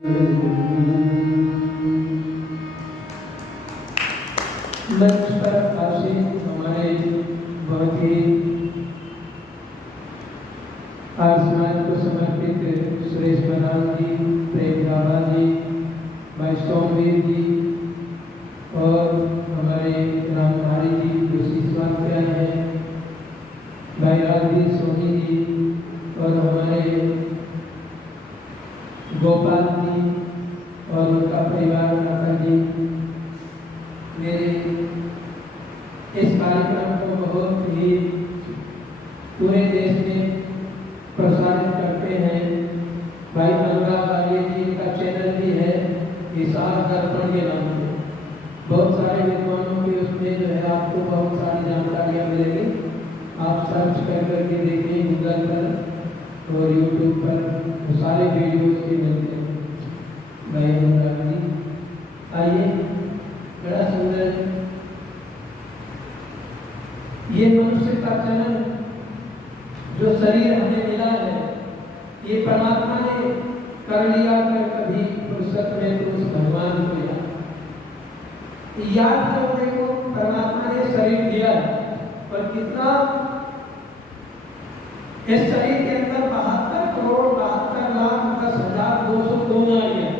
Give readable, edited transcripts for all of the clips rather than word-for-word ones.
मंच पर आसीन हमारे बहुत ही आज समाज को समर्पित सुरेश बराल जी, प्रेम रावल जी, भाई सोमवीर जी और हमारे रामधारी जी जो शीशवान पे आए हैं, भाई राजवीर सोनी जी और हमारे गोपाल जी और उनका परिवार माता जी मेरे इस कार्यक्रम को बहुत ही पूरे देश में प्रसारित करते हैं। भाई मनोहर आर्य जी का चैनल भी है हिसार दर्पण के नाम से, बहुत सारे विद्वानों के उसमें जो है आपको बहुत सारी जानकारियाँ मिलेंगी। आप सर्च कर करके देखिए गूगल पर और यूट्यूब पर सारे वीडियोज भी मिलते हैं। भाई मनोहर जी आइए, बड़ा सुंदर ये मनुष्य का जन्म जो शरीर हमें मिला है ये परमात्मा ने कर लिया कर कभी फुर्सत में तो उस भगवान को याद करने को परमात्मा ने शरीर दिया है, पर कितना इस शरीर के अंदर 72,72,10,202 नाड़ियां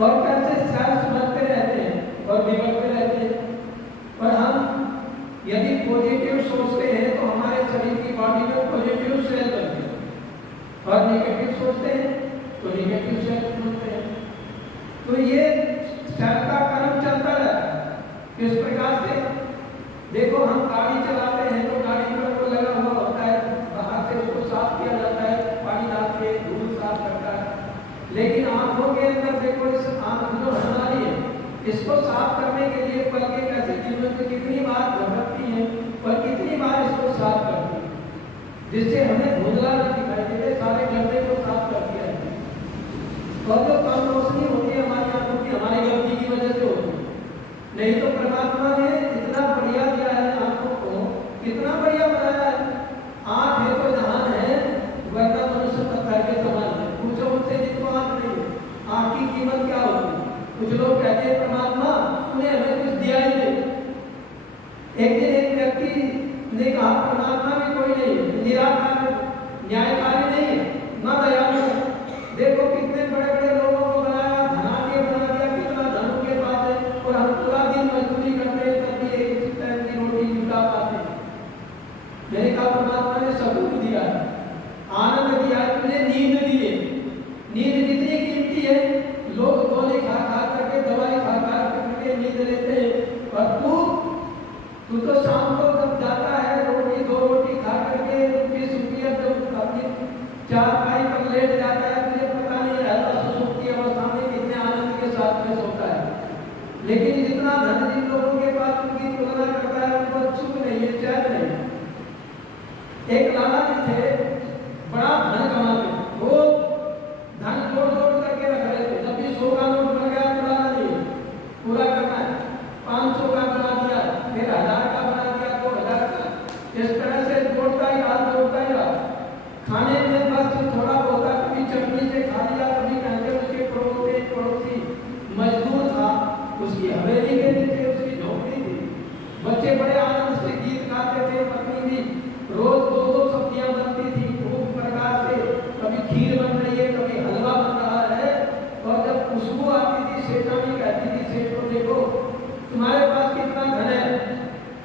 और कैसे सेल्स बनते रहते हैं और बिगड़ते रहते हैं। और हम यदि पॉजिटिव सोचते हैं तो हमारे शरीर की बॉडी में पॉजिटिव सेल बनते हैं और नेगेटिव सोचते हैं तो नेगेटिव सेल बनते हैं। तो ये सेल का कर्म चलता रहता है। किस प्रकार से देखो, हम गाड़ी चलाते हैं तो गाड़ी पर वो लगा हुआ होता है, बाहर से उसको साफ किया जाता है, पानी डाल के धूल साफ करता है। लेकिन आंखों के अंदर देखो, इस आंख जो हमारी है इसको साफ करने के लिए पलकें कैसे जीवन में कितनी बार झपकती हैं और कितनी बार इसको साफ करती है, जिससे हमें धुंधला न दिखाई दे, सारे गड्ढे को साफ कर दिया है। और जो कम रोशनी होती है हमारी आंखों की हमारी गलती की वजह से होती है। नहीं तो परमात्मा ने इतना बढ़िया दिया है आंखों को, कितना बढ़िया बनाया है। आंख है तो जहान है, वरना मनुष्य पत्थर के समान है। पूछो उनसे जिनको आंख नहीं है आंख की कीमत क्या होती है। कुछ लोग कहते हैं परमात्मा तूने हमें कुछ दिया ही नहीं। एक दिन एक व्यक्ति ने कहा परमात्मा भी कोई नहीं है, निराकार न्यायकारी नहीं है, ना दयालु है। देखो कितने बड़े बड़े लोगों को बनाया, धनाढ्य बना दिया, कितना धन के पास है और हम पूरा दिन मजदूरी करते हैं तब भी एक टाइम की रोटी जुटा पाते हैं। मैंने कहा परमात्मा ने सबूत दिया है, आनंद दिया है, तुझे नींद दी है। नींद कितनी कीमती है। लोग गोली खा खा करके, दवाई खा खा करके नींद लेते हैं और तू तो शाम को जब जाता है रोटी दो रोटी खा करके रुकी सुखी जब अपनी चारपाई पर लेट जाता है, तुझे पता नहीं रहता सुसुप्ति अवस्था में कितने आनंद के साथ में सोता है। लेकिन जितना धन जिन लोगों के पास उनकी तुलना करता है उनको सुख नहीं है, चैन नहीं। एक लाला जी थे, बड़ा धन कमाते, वो धन जोड़ जोड़ करके रख रहे थे। जब भी 100 का नोट बन गया तो लाला नहीं पूरा करना है, 500 का बना दिया, फिर 1000 का बना दिया, 2000 का, इस तरह से जोड़ता ही रहा। खाने में बस थोड़ा बहुत कभी चटनी से खा लिया, कभी कहते उसके पड़ोसी मजदूर था, उसकी हवेली के नीचे उसकी झोपड़ी थी। बच्चे बड़े आनंद से गीत गाते थे, पत्नी भी रोज 2-2 सब्जियां बनती थी खूब प्रकार से, कभी खीर बन रही है, कभी हलवा बन रहा है। और जब खुशबू आती थी, सेठा भी कहती थी सेठ को देखो तुम्हारे पास कितना धन है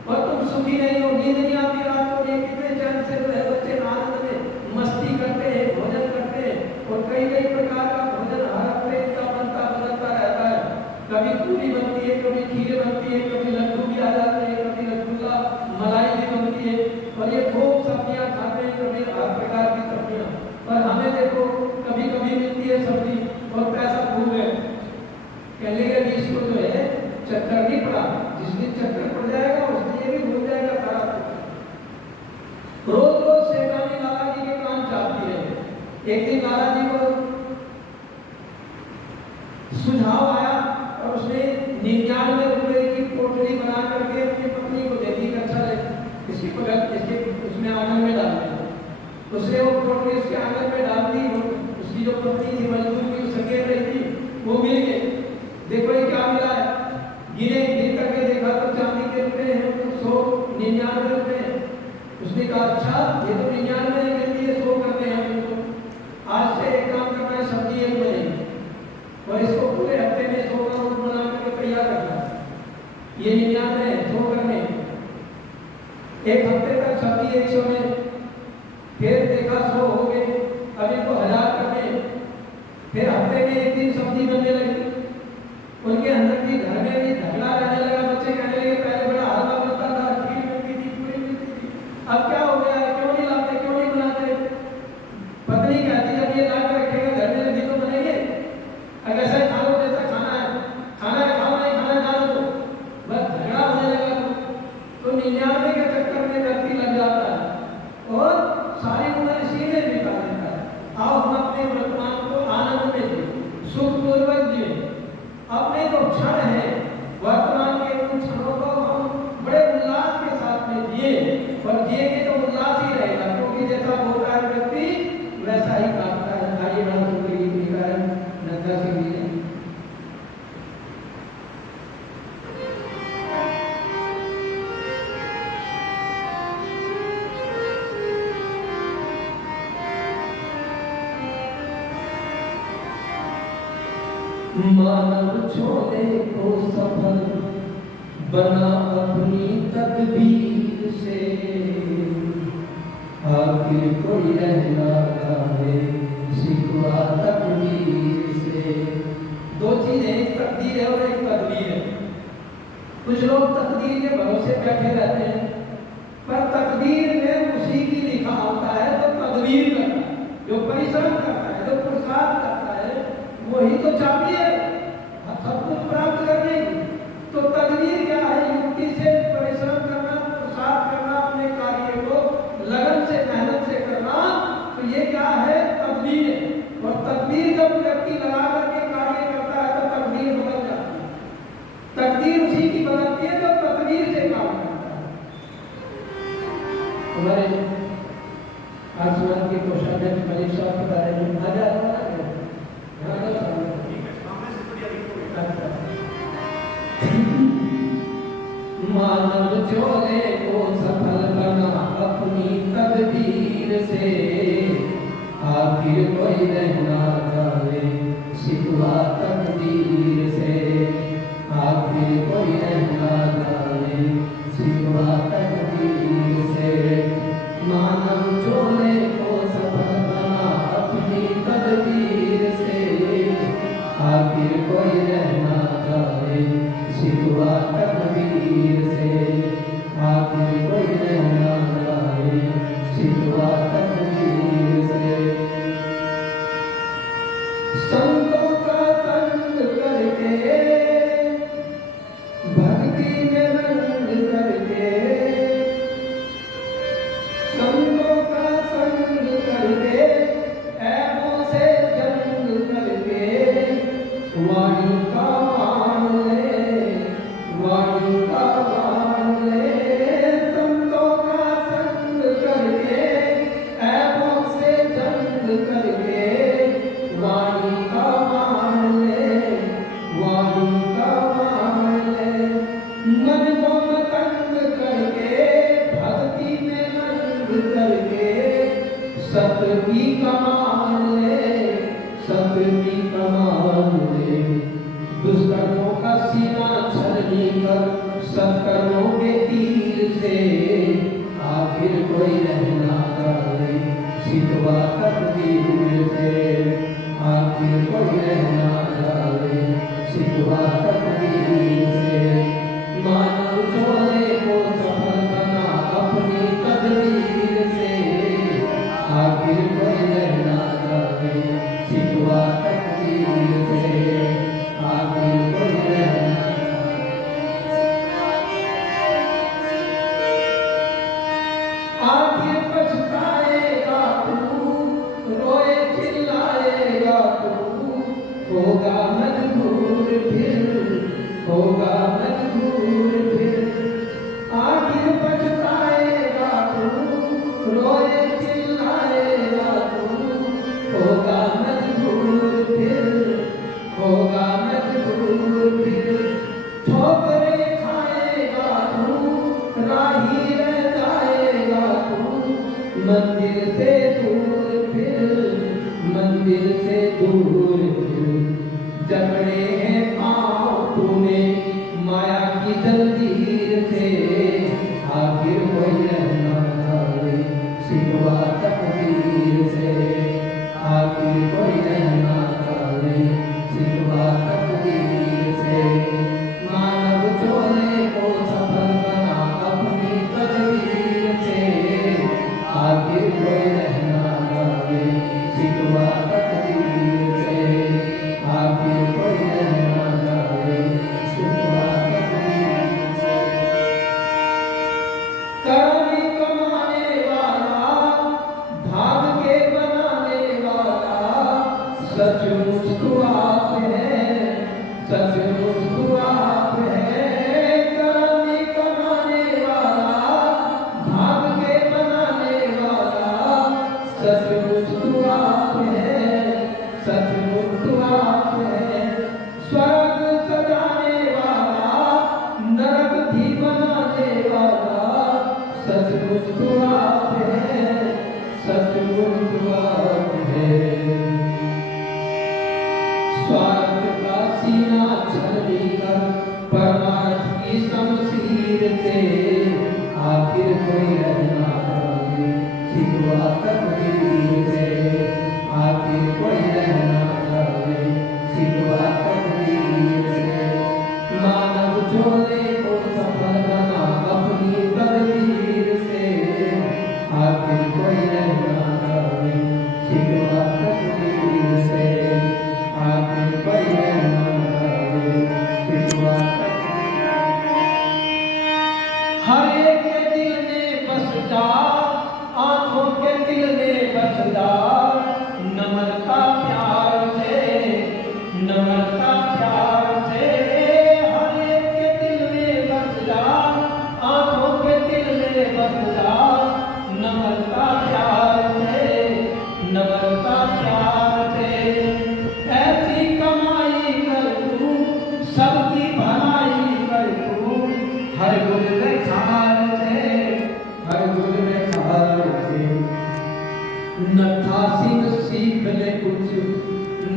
और तुम सुखी नहीं हो, नींद नहीं आती रात को, ये कितने चैन से बच्चे आनंद में मस्ती करते हैं, भोजन करते हैं। और कई कई प्रकार का भोजन हर हफ्ते का बनता बदलता रहता है। कभी पूरी बनती है, कभी खीर बनती है, कभी लड्डू भी आ जाते हैं, कभी रसगुल्ला मलाई भी बनती है। और ये खूब सब्जियां खाते हैं, कभी हर प्रकार की सब्जियां। पर हमें देखो कभी कभी मिलती है सब्जी और पैसा खूब है, कहने के बीच को जो है चक्कर नहीं पड़ा। जिस दिन चक्कर पड़ जाएगा उस दिन ये भी भूल जाएगा सारा कुछ। रोज रोज सेठानी लाला जी के काम चाहती है। एक दिन लाला जी को सुझाव आया और उसने 99 रुपए की पोटली बना करके अपनी पत्नी को दे दी। अच्छा इसकी इसके उसमें आंगन में डाल दिया। उसने वो पोटली उसके आंगन में डाल दी, उसकी जो पत्नी थी मजदूर की सकेत रही थी वो मिल गए। देखो ये क्या मिला है, गिरे गिर करके देखा तो चांदी के रुपए हैं तो 199 रुपए। उसने कहा अच्छा ये तो 99 के लिए 100 करते हैं हमको, आज से एक काम करना है सब्जी एक बनेगी और इसको पूरे हफ्ते में 100 का नोट बना करके तैयार रखना है। ये 99 है 100 करने, एक हफ्ते तक सब्जी 100 में, फिर देखा 100 हो गए, अब इनको 1000 करने, फिर हफ्ते में एक दिन सब्जी बनने लगी। उनके अंदर भी घर में भी झगड़ा रहने लगा। बच्चे कहने लगे पहले बड़ा हलवा बनता था, खीर बनती थी, पूरी मिलती थी, अब क्या हो गया, क्यों नहीं लाते, क्यों नहीं बनाते। पत्नी कहती जब ये ला कर रखेगा घर में भी तो बनेंगे, अगर ऐसा खा लो जैसा खाना है खाओ, नहीं खाना खा लो, बस झगड़ा होने लगा। तो 99 के चक्कर में व्यक्ति लग जाता है और सारी उम्र इसी में बिता देता है। आओ हम अपने वर्तमान को आनंद में जिए, सुखपूर्वक जिए, अपने जो क्षण है वर्तमान के उन क्षणों को हम बड़े उल्लास के साथ में जिए, और जिएंगे तो उल्लास ही रहेगा, क्योंकि जैसा बोलता है व्यक्ति वैसा ही काटता है। आइए बड़ा सुंदर गीत लिखा है नंदा सिंह जी ने। मानव छोड़े को सफल बना अपनी तकदीर से, आखिर कोई रहना चाहे सिवा तकदीर से। दो चीजें, एक तकदीर है और एक तदबीर है। कुछ लोग तकदीर के भरोसे बैठे रहते हैं, पर तकदीर में उसी की लिखा होता है तो तदबीर करता है, जो परिश्रम करता है, जो पुरुषार्थ करता है, वही तो चाबी है सब कुछ प्राप्त करने की। तो तदबीर क्या है, युक्ति से परिश्रम करना, पुरुषार्थ करना, अपने कार्य को लगन से मेहनत से करना, तो ये क्या है तदबीर। और तदबीर जब व्यक्ति लगा करके कार्य करता है तो तकदीर बदल जाती है, तकदीर उसी की बदलती है जो तदबीर से काम करता है। हमारे आसमान के कोषाध्यक्ष मलिक साहब बता रहे हैं आ जाता है मानव चोले को सफल बना अपनी तकदीर से, आखिर कोई रहना चाहे सिवा तकदीर से, आखिर कोई रहना चाहे सिवा तकदीर से। मानव चोले को सफल बना अपनी तकदीर से, आखिर कोई रहना चाहे सिवा तकदीर से, आखिर कोई रहना चाहे सिवा तकदीर से। संतों का संग करके भक्ति में रंग करके, संतों का संग करके ऐबों से जंग करके, वाणी का मान ले, वाणी का मान ले। संतों का संग करके ऐबों से जंग करके, वाणी का मान ले, वाणी का मान ले। मन को मतंग करके भक्ति में रंग करके, सत्य की कमान ले, सत्य की कमान ले। दुष्कर्मों का सीना छलनी कर सत्कर्मों के तीर से, आखिर कोई रहना चाहे सिवा तकदीर से, आखिर कोई रहना चाहे सिवा तकदीर से। मानव चोले को सफल बना अपनी तकदीर से, आखिर कोई रहना चाहे सिवा तकदीर से, आखिर कोई रहना चाहे। स्वार्थ का सीना छलनी कर परमार्थ की शमशीर से आखिर कोई रहना चाहे सिवा तकदीर से आखिर कोई रहना चाहे सिवा तकदीर से मानव झोले को सफल बना अपनी तकदीर से आखिर कोई रहना चाहे सिवा तकदीर से आखिर कोई रहना चाहे सिवा हर एक के दिल में बस जा आंखों के दिल में बस जा नम्रता प्यार से नम्रता प्यार से हर एक के दिल में बस जा आंखों के दिल में बस जा नम्रता प्यार से नम्रता प्यार से ऐसी कमाई कर तू सबकी भलाई कर तू हर गुल में खाल से हर गुल में खाल से नथा सिंह सीख ले कुछ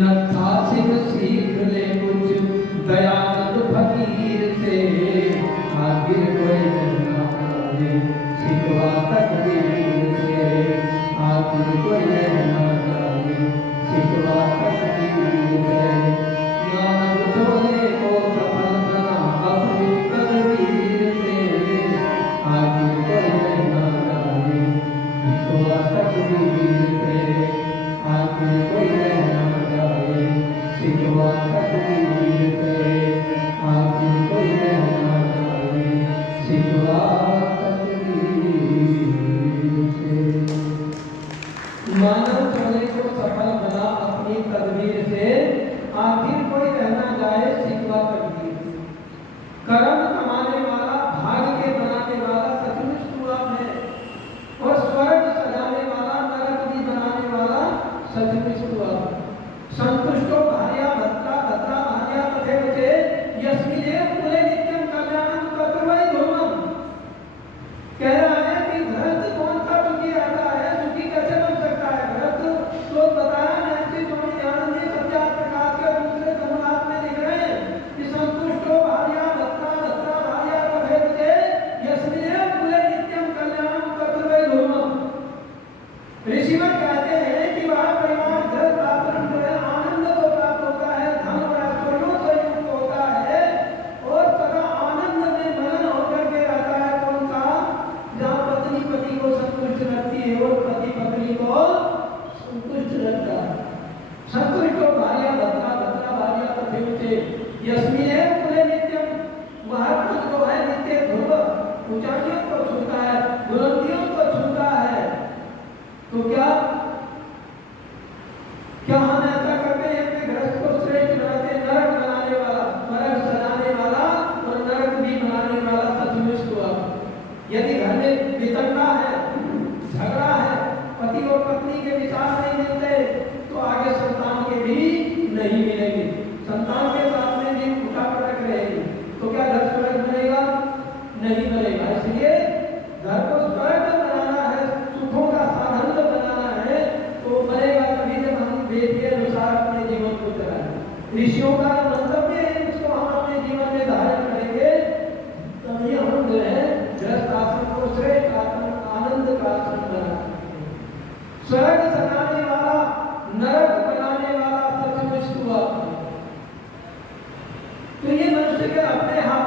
नथा सिंह सीख ले कुछ दयानंद फकीर से आखिर कोई रहना चाहे सिवा तकदीर से आखिर कोई रहना चाहे सिवा तकदीर से मानव झोले को सफल बना अपनी तकदीर से आखिर कोई रहना चाहे सिवा तकदीर से आखिर कोई रहना चाहे सिवा तकदीर से आखिर कोई रहना चाहे सिवा तकदीर से मानव झोले को सफल बना अपनी तदबीर से आखिर कोई रहना जाए सिवा तकदीर से कर्म कमाने वाला भाग्य के बनाने वाला सचमुच तू आप है और स्वर्ग सजाने वाला नरक भी बनाने वाला सचमुच तू आप संतुष्टो भार्या भद्रा भद्रा भार्या तथैव यस्मिनेव कुले नित्यम कल्याणम तत्रवै धूमम कह रहा है कि भरत कौन सा दुखी आता है दुखी कैसे बन सकता है भरत तो बताया महर्षि स्वामी दयानंद जी सत्यार्थ प्रकाश के दूसरे समुदाय में लिख रहे हैं कि संतुष्टो भार्या भद्रा भद्रा भार्या तथैव यस्मिनेव कुले नित्यम कल्याणम तत्रवै धूमम ऋषिवर कहते हैं कि वह परिवार घर प्राप्त जो है आनंद को प्राप्त होता है धन और ऐश्वर्यों से युक्त होता है और सदा आनंद में मगन होकर के रहता है कौन सा जहाँ पत्नी पति को संतुष्ट रखती है और पति पत्नी को संतुष्ट रखता है संतुष्ट हो भार्या भद्रा भद्रा भार्या तथैव यस्मिनेव कुले नित्यम वह पद जो है नित्य ध्रुव ऊंचाइयों को छूता है बुलंदियों को छूता है तो क्या हम ऐसा करते हैं अपने गृहस्थ को श्रेष्ठ बनाते नरक बनाने वाला स्वर्ग सजाने वाला और नरक भी बनाने वाला सचमुच हुआ यदि घर में वितंडा है झगड़ा है पति और पत्नी के विचार नहीं मिलते तो आगे संतान के भी नहीं मिलेंगे संतान के साथ में भी उठा पटक रहेगी तो क्या घर स्वर्ग बनेगा नहीं बनेगा इसलिए घर को स्वर्ग बनाना है सुखों का साधन बनाना है तो बनेगा तभी जब हम वेद के अनुसार अपने जीवन को चलाएं ऋषियों का मंतव्य है उसको हम अपने जीवन में धारण करेंगे तभी हम जो है गृहस्थ आश्रम को श्रेष्ठ आश्रम आनंद का आश्रम बना स्वर्ग सजाने वाला नरक बनाने वाला सचमुच हुआ तो ये मनुष्य के अपने हाथ